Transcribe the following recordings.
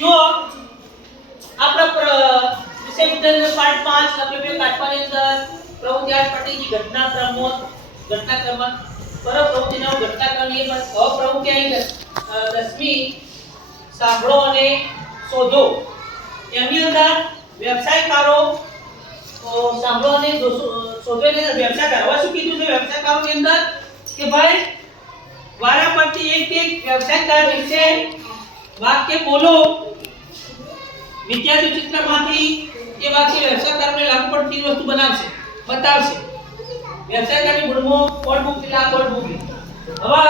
જો આપણા વિષય વિજ્ઞાન પાઠ 5 લખેલું કાટવાની અંદર પ્રવૃત્તિ 8 પટ્ટીની ઘટનાક્રમ પર પ્રવૃત્તિનો ઘટનાક્રમની પ્રવૃત્તિ આવી 10મી સાંભળો અને શોધો. એની અંદર વ્યવસાયકારો સાંભળો અને શોધો ને વ્યવસાયકાર. હવે શું કીધું છે વ્યવસાયકારોની અંદર કે ભાઈ વારા પરથી એક વ્યવસાયકાર વિશે વાક્ય બોલો. વિદ્યાર્થી ચિત્રમાંથી એ વાક્ય વ્યવસાયકારને લાગુ પડતી વસ્તુ બતાવશે. વ્યવસાયકારની ગુણમો કોડ બુક થી આ કોડ બુક. હવે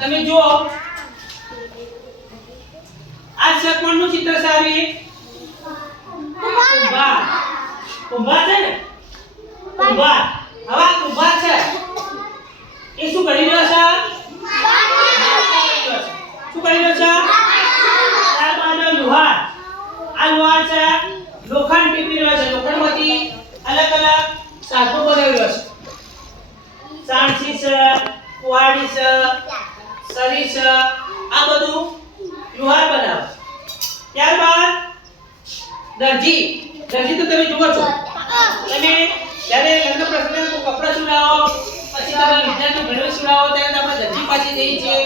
તમે જુઓ આ કોણનું ચિત્ર સારી કુંભાર છે ને કુંભાર. હવે કુંભાર છે એ શું કરી રહ્યો છે? શું કરી રહ્યો છે? ત્યારબાદ લુહાર. આ લુહાર છે લોખંડ ટીપી રહ્યો છે. લોખંડમાંથી અલગ અલગ સાધનો બનાવી રહ્યો છે. સાણસી છે, કુહાડી છે, સરી છે, આ બધું લુહાર બનાવે. ત્યારબાદ દરજી તો તમે જુઓ છો. તમે જ્યારે લગ્ન પ્રસંગે કપડા સીવડાવો પછી તમે વિદ્યાર્થી ઘરે સીવડાવો ત્યારે આપણે દરજી પાસે જઈએ છીએ.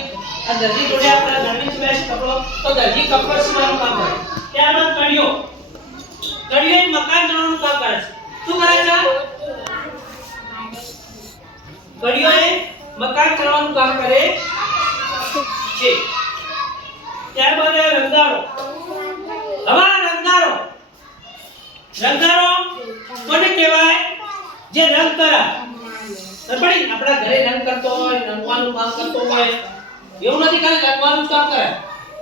આ દરજી જોડે આપણે ઘરે સીવડાવીએ કપડો તો દરજી કપડો સીવવાનું કામ કરે. ત્યારબાદ કડિયો મકાન બનાવવાનું કામ કરે છે. શું કરે છે? કડિયો એ મકાન બનાવવાનું કામ કરે છે. ત્યારબાદ રંગારો. હવે રંગારો કોને કહેવાય? જે રંગ કરે. પડી આપણા ઘરે રંગ કરતો હોય, રંગવાનું કામ કરતો હોય. એવું નથી ખાલી રંગવાનું કામ કરે,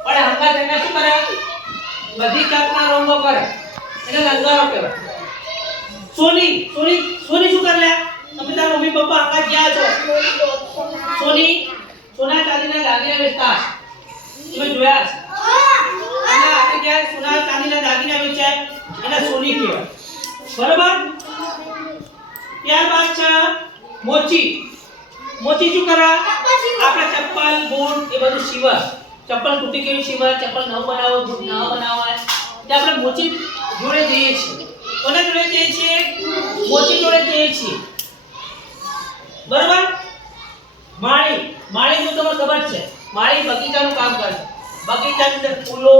પણ હંગા તેને શું કરે? બધી જાતના રંગો કરે. એને રંગારો કહેવાય. સોની શું કરે? તમે તારા મમ્મી પપ્પા હંગા ગયા છો. સોના ચાંદીના દાગીના વેચતા તમે જોયા છે. અને આપણે જ્યાં સોના ચાંદીના દાગીના વેચાય એને સોની કહેવાય. બરોબર? ત્યારબાદ છે મોચી શું કરે? આપણે ચપ્પલ બૂટ એ બધું સીવે. ચપ્પલ તૂટી ગયું સીવે, ચપ્પલ નવ બનાવો, બૂટ નવ બનાવાય. તે આપણે મોચી જોડે જઈએ છીએ. કોને જોડે જઈએ છીએ? મોચી જોડે જઈએ છીએ. બરોબર? માળી જો તમને ખબર છે, માળી બગીચાનું કામ કરે છે. બગીચાની અંદર ફૂલો,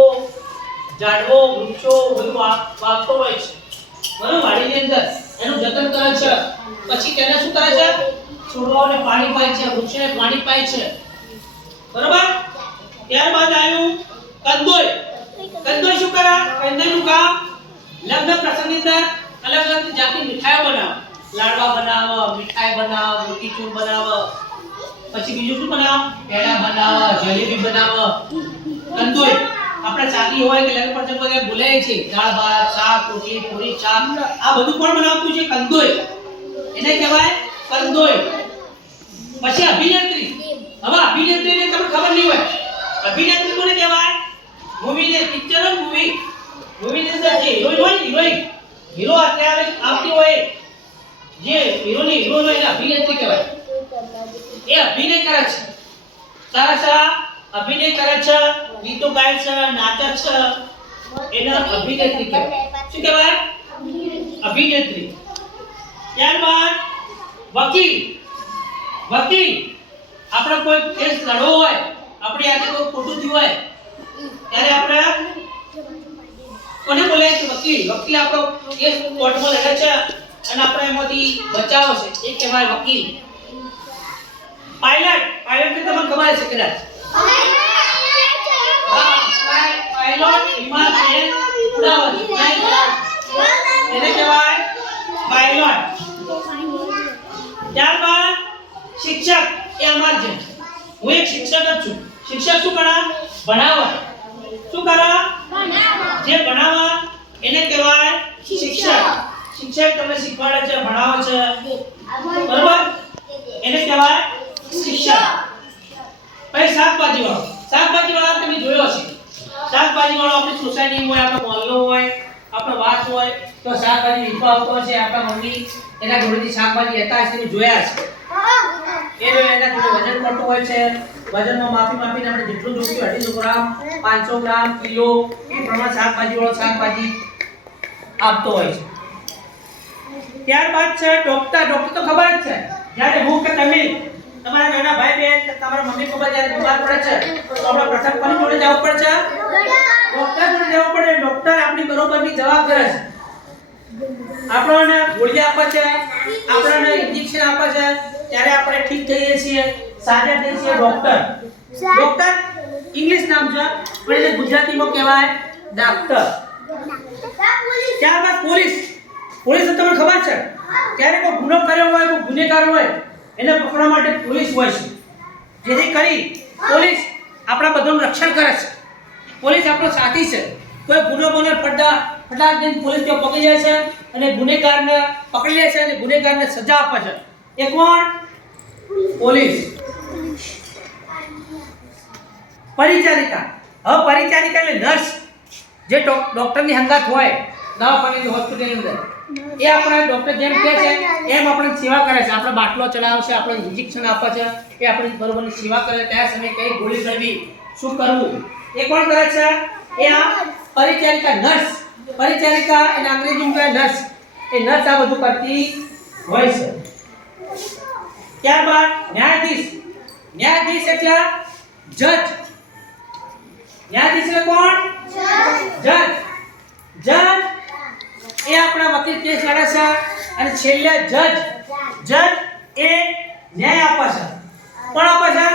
ઝાડવો, વૃક્ષો બધું વાવતો હોય છે. બરોબર? વાડીની અંદર એનું જતન કરે છે. પછી તેને શું કરે છે? છોડવાઓને પાણી પાય છે, વૃક્ષોને પાણી પાય છે. બરોબર? ત્યારબાદ આવ્યું કંદોય શું કરે? કંદોયનું કામ લગ્ન પ્રસંગની અંદર અલગ અલગ જાતની મીઠાઈઓ બનાવે. લાડવા બનાવે, મીઠાઈ બનાવે, મોતીચૂર બનાવે. પછી બીજું શું બનાવે? પેડા બનાવે, જલેબી બનાવે. કંદોય આપણે શાદી હોય કે લગ્ન પ્રસંગ હોય બોલાય છે. દાળ ભાત, શાક, રોટલી, પૂરી, ચા આ બધું કોણ બનાવતું છે? કંદોય. એને કહેવાય કંદોય. પછી અભિનેત્રી. હવે અભિનેત્રીને તમને ખબર નહીં હોય. અભિનેત્રી કોને કહેવાય? મૂવીને પિક્ચર મૂવી ની અંદર જે હિરોઈન હીરો અત્યારે આવતી હોય જે હીરોની હીરોઈન હોય એને અભિનેત્રી કહેવાય. એ અભિનય કરે છે. સારા અભિનય કરે છે, ગીતો ગાય છે, નાચે છે. એને અભિનેત્રી કહેવાય. શું કહેવાય? અભિનેત્રી. ત્યારબાદ વકીલ આપણે કોઈ કેસ લડવો હોય, આપણે આજે કોઈ ખોટું થયું હોય ત્યારે આપણે કોને બોલાય છે? વકીલ આપણો કેસ કોર્ટમાં લડે છે અને આપણે એમાંથી બચાવો છે એ કહેવાય વકીલ. પાયલટ ને તમને ખબર છે કદાચ. પાયલોટ વિમાન ઉડાવે એને કહેવાય પાયલોટ. ત્યારબાદ શિક્ષક એ અમાર છે. હું એક શિક્ષક જ છું. શિક્ષક શું કરે? ભણાવે. શું કરે? જે ભણાવે એને કહેવાય શિક્ષક. શિક્ષક તમને શીખવાડે છે, ભણાવે છે. બરોબર? એને કહેવાય શિક્ષક. પછી શાકભાજીવાળા તમે જોયો છે. શાકભાજીવાળો આપણી સોસાયટી હોય, આપણો મોહલ્લો હોય, આપણો વાસ હોય તો શાકભાજી વેચવા આવતો છે. આપણા મમ્મી એના ઘરેથી શાકભાજી લેતા હશે, તમે જોયા છે. એના જોડે વજન કરતો હોય છે. વજનમાં માપીને આપણે જેટલું જોઈતું 250 ગ્રામ 500 ગ્રામ કિલો એ પ્રમાણે શાકભાજી વાળો શાકભાજી આપતો હોય છે. ત્યારબાદ છે ડોક્ટર તો ખબર જ છે જ્યારે હું કે તમે તમારા નાના ભાઈ બહેન તમારા મમ્મી પપ્પા જ્યારે બીમાર પડે છે તો આપણે પ્રથમ કોની જોડે જવું પડે છે? ડોક્ટર જોડે જવું પડે. ડોક્ટર આપણી બરોબરની જવાબ કરે છે, આપણને ગોળી આપે છે, આપણને ઇન્જેક્શન આપે છે, ત્યારે આપણે ઠીક થઈએ છીએ, સાજા થઈએ છીએ. ડોક્ટર ઇંગ્લિશ નામ છે પણ એને ગુજરાતીમાં કહેવાય ડાક્ટર. ત્યારબાદ પોલીસ તમને ખબર છે ત્યારે કોઈ ગુનો કર્યો હોય, કોઈ ગુનેગાર હોય એને પકડવા માટે પોલીસ હોય છે, જેથી કરી પોલીસ આપણા બધાનું રક્ષણ કરે છે. પોલીસ આપણો સાથી છે. કોઈ ગુનો બને ફટાક દઈને પોલીસ ત્યાં પકડી જાય છે અને ગુનેગારને પકડી લે છે અને ગુનેગારને સજા આપે છે. એ કોણ? પોલીસ. પરિચારિકા. હવે પરિચારિકા એટલે નર્સ, જે ડોક્ટરની હંગાત હોય દવાખાનાની હોસ્પિટલની અંદર, એ આપણા ડોક્ટર જેમ કહે છે એમ આપણી સેવા કરે છે. આપણે બાટલો ચડાવે છે, આપણે ઇન્જેક્શન આપે છે, એ આપણી બરોબરની સેવા કરે. કયા સમયે કઈ ગોળી કરવી, શું કરવું, એ કોણ કરે છે? એ આ પરિચારિકા, નર્સ. પરિચારિકા એને અંગ્રેજીમાં કહે નર્સ. એ નર્સ આ બધું કરતી હોય છે. ત્યારબાદ ન્યાયાધીશ એટલે જજ. ન્યાયાધીશ એટલે કોણ? જજ એ આપણા વકીલ કેસ લડે છે અને છેલ્લે જજ એ ન્યાય આપે છે. કોણ આપે છે?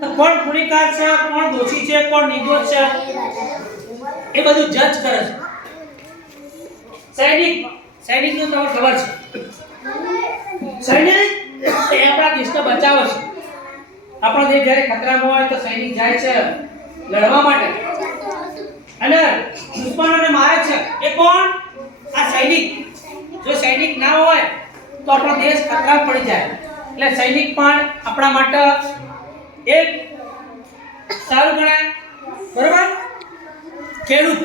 તો કોણ ગુનેગાર છે, કોણ દોષી છે, કોણ નિર્દોષ છે, એ બધું જજ કરે છે. સૈનિકનું તમને ખબર છે, સૈનિક એ આપણા દેશને બચાવે છે. આપણો દેશ જ્યારે ખતરામાં હોય તો સૈનિક જાય છે લડવા માટે અને દુશ્મનોને મારે છે. એ કોણ? આ સૈનિક. જો સૈનિક ના હોય તો આપણો દેશ ખતરામાં પડી જાય. એટલે સૈનિક પણ આપણા માટે એક સારું ગણાય. બરાબર? ખેડૂત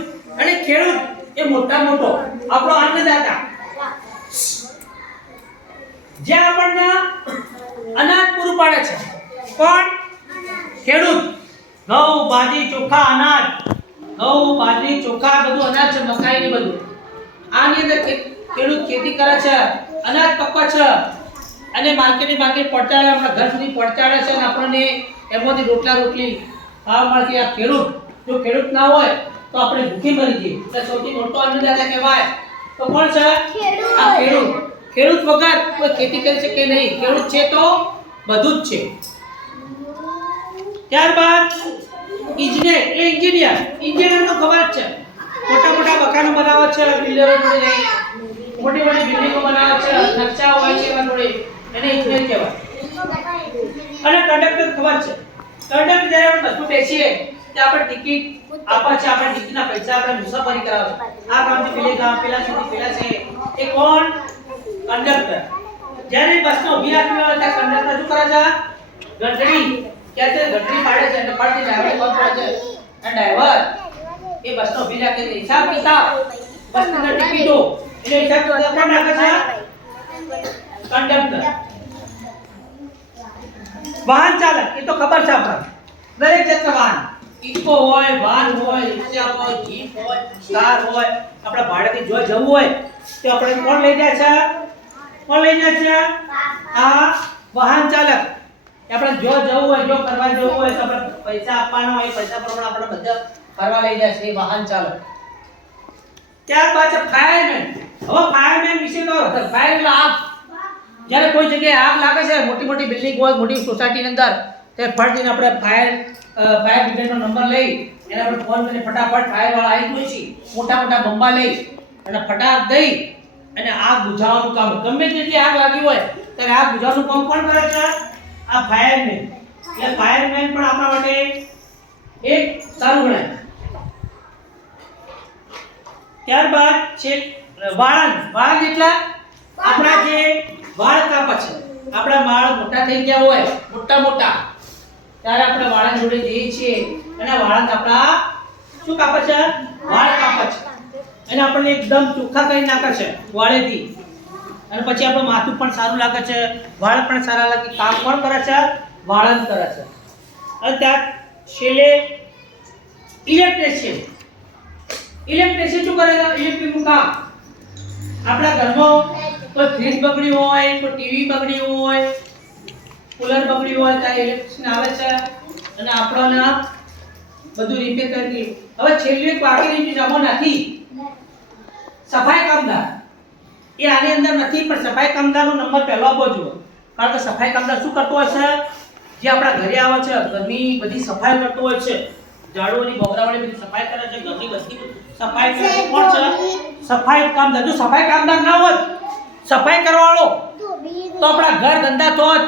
એ મોટો આપણો અન્નદાતા, જે આપણને અનાજ પૂરું પાડે છે. કોણ? ખેડૂત. ઘઉં, બાજરી, ચોખા, અનાજ. ઘઉં, બાજરી, ચોખા બધું અનાજ છે, મકાઈ ને બધું. આની અંદર ખેડૂત ખેતી કરે છે, અનાજ પકવે છે અને માર્કેટ પહોંચાડે, આપણા ઘર સુધી પહોંચાડે છે અને આપણને એમાંથી રોટલી ખાવા મળતી. આ ખેડૂત. જો ખેડૂત ના હોય તો આપણે ભૂખી મરી જઈએ. એટલે સૌથી મોટો અન્નદાતા કહેવાય તો કોણ છે? આ ખેડૂત. ખેડૂત વગર કોઈ ખેતી કરી શકે નહીં. ખેડૂત છે તો બધું જ છે. ત્યારબાદ એન્જિનિયર તો ખબર જ છે, મોટા મકાનો બનાવે છે, બિલ્ડરો જોડે જઈ મોટી બિલ્ડિંગો બનાવે છે, નકશા હોય છે એના જોડે, એને એન્જિનિયર કહેવાય. અને કંડક્ટર ખબર છે, કંડક્ટર જ્યારે આપણે બસમાં બેસીએ તે આપણે ટિકિટ આપે છે, આપણે ટિકિટના પૈસા આપણે મુસાફરી કરાવે છે. આ ગામથી પેલે ગામ, પેલા સુધી પેલા છે. એ કોણ? કંડક્ટર. જ્યારે બસનો ઊભી રાખવી હોય ત્યારે કંડક્ટર શું કરે છે? ઘંટડી પાડે છે એટલે પડતી ડ્રાઈવર બંધ પડે છે. અને ડ્રાઈવર એ બસનો ઊભી રાખીને હિસાબ કિતાબ બસની ટિકિટો એટલે હિસાબ કિતાબ કોણ રાખે છે? કંડક્ટર. વાહન ચાલક એ તો ખબર છે આપણને, દરેક જાતના વાહન, ઇકો હોય, વાન હોય, રિક્ષા હોય, જીપ હોય, કાર હોય, આપણે ભાડેથી જો જવું હોય તો આપણે કોણ લઈ જાય છે? આ વાહન ચાલક. આપણે જો જવું હોય, જો કરવા જવું હોય તો આપણે પૈસા આપવાના હોય, પૈસા પ્રમાણે આપણે બધા ફરવા લઈ જાય છે, એ વાહન ચાલક. ત્યારબાદ છે ફાયરમેન. હવે ફાયરમેન વિશે તો ફાયર એટલે આગ. જ્યારે કોઈ જગ્યાએ આગ લાગે છે, મોટી બિલ્ડિંગ હોય, મોટી સોસાયટીની અંદર, તે ફટદીને આપણે ફાયર બ્રિગેડનો નંબર લઈ એને આપણે ફોન કરીને ફટાફટ ફાયર વાળા આવી જાય છે. મોટા બંબા લઈ અને ફટાક દઈ અને આગ બુઝાવવાનું કામ. ગમે તેટલી આગ લાગી હોય ત્યારે આગ બુઝાવવાનું કામ કોણ કરે છે? આ ફાયરમેન. એટલે ફાયરમેન પણ આપણા માટે એક સારું ગણાય. ત્યારબાદ છે વાળંદ એટલે આપણા જે વાળ કાપે છે. આપણા વાળ મોટા થઈ ગયા હોય, મોટા ત્યારે આપણે વાળંદ જોડે જઈએ છીએ અને વાળંદ આપણા શું કાપે છે? વાળ કાપે છે. અને આપણને એકદમ ચોખ્ખા કરી નાખે છે વાળેથી. અને પછી આપણું માથું પણ સારું લાગે છે, વાળ પણ સારા લાગે. કામ કોણ કરે છે? વાળંદ કરે છે. અને ત્યાર છેલ્લે ઇલેક્ટ્રિશિયન. ઇલેક્ટ્રિશિયન શું કરે છે? ઇલેક્ટ્રિકનું કામ. આપણા ઘરમાં કોઈ ફ્રીજ બગડ્યું હોય, કોઈ ટીવી બગડ્યું હોય, કુલર બગડ્યું હોય, ત્યારે ઇલેક્ટ્રિશિયન આવે છે અને આપણને બધું રિપેર કરી દે. હવે છેલ્લી એક બાકી રહી ગઈ જમો નથી, સફાઈ કામદાર. એ આની અંદર નથી, પણ સફાઈ કામદારનો નંબર પહેલો આપવો જોઈએ. કારણ કે સફાઈ કામદાર શું કરતો હોય છે? જે આપણા ઘરે આવે છે, ઘરની બધી સફાઈ કરતો હોય છે, ઝાડુઓની બોગરાવાળી બધી સફાઈ કરે છે, ઘરની બધી સફાઈ કરે છે. કોણ છે? સફાઈ કામદાર. જો સફાઈ કામદાર ના હોત, સફાઈ કરવાવાળો, તો આપણા ઘર ગંદા થોત,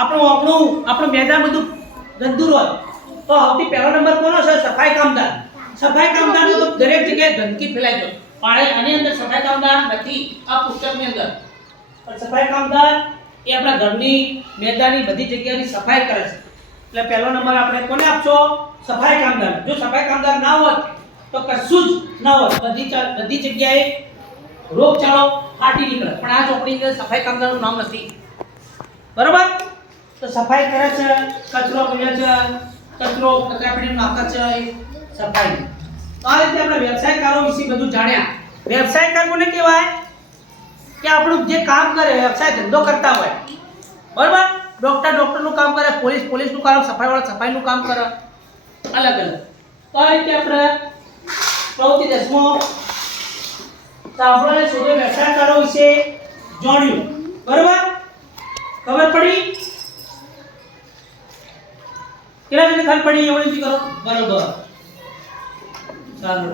આપણું મેદાન બધું ગંદુ હોત. તો સૌથી પહેલો નંબર કોનો છે? સફાઈ કામદાર. સફાઈ કામદારનો તો દરેક જગ્યાએ ગંદકી ફેલાઈ જાય. પણ આની અંદર સફાઈ કામદાર નથી, આ પુસ્તકની અંદર. પણ સફાઈ કામદાર એ આપણા ઘરની મેદાનની બધી જગ્યાની સફાઈ કરે છે. એટલે પહેલો નંબર આપણે કોને આપશો? સફાઈ કામદાર. જો સફાઈ કામદાર ના હોત તો કશું જ ના હોત, બધી જગ્યાએ રોગચાળો ફાટી નીકળે. પણ આ ચોપડીની અંદર સફાઈ કામદારનું નામ નથી. બરોબર? તો સફાઈ કરે છે, કચરો મૂકે છે, કચરાપેટીમાં નાખે છે, સફાઈ. તો આ રીતે આપણે વ્યવસાયકારો વિશે બધું જાણ્યા. વ્યવસાયકાર કોને કહેવાય? કે આપણું જે કામ કરે, વ્યવસાય ધંધો કરતા હોય. બરોબર? ડોક્ટરનું કામ કરે, પોલીસનું કામ, સફાઈવાળા સફાઈનું કામ કરે, અલગ અલગ. તો આ રીતે આપણે પ્રવૃત્તિ 10મો સાંભળો શોધો વ્યવસાયકારો વિશે જાણ્યું. બરોબર? ખબર પડી? કેટલા જણને ખબર પડી? એવડી કરો. બરોબર. ચાલો.